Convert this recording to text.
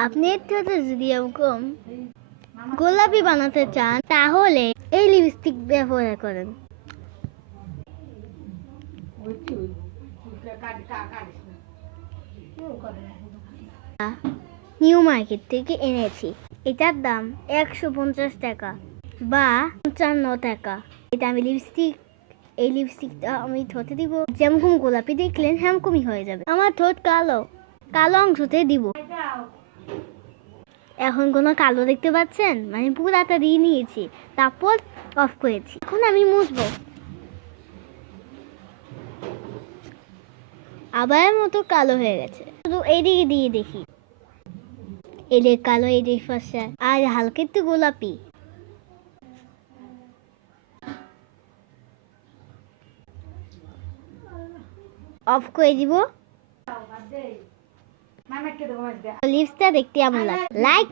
আপনি যদি এরকম গোলাপি বানাতে চান তাহলে এই লিপস্টিক ব্যবহার করেন। নিউ মার্কেট থেকে এনেছি। এটার দাম 150 টাকা বা 55 টাকা। এটা আমি এই লিপস্টিকটা আমি ঠোঁটে দিব, যেমন গোলাপি দেখলেন সেরকমই হয়ে যাবে। আমার ঠোঁট কালো অংশতে দিব। এখন কোনো কালো দেখতে পাচ্ছেন? মানে পুরাটা দিয়ে নিয়েছি, তারপর অফ করেছি। এখন আমি মুছবো। আবার মতো কালো হয়ে গেছে, শুধু এইদিকে দিয়ে দেখি। এদের কালো, এদের ফর্সা, আর হালকা একটু গোলাপি। অফ করে দিব। লিপসটা দেখতে এমন লাগে। লাইক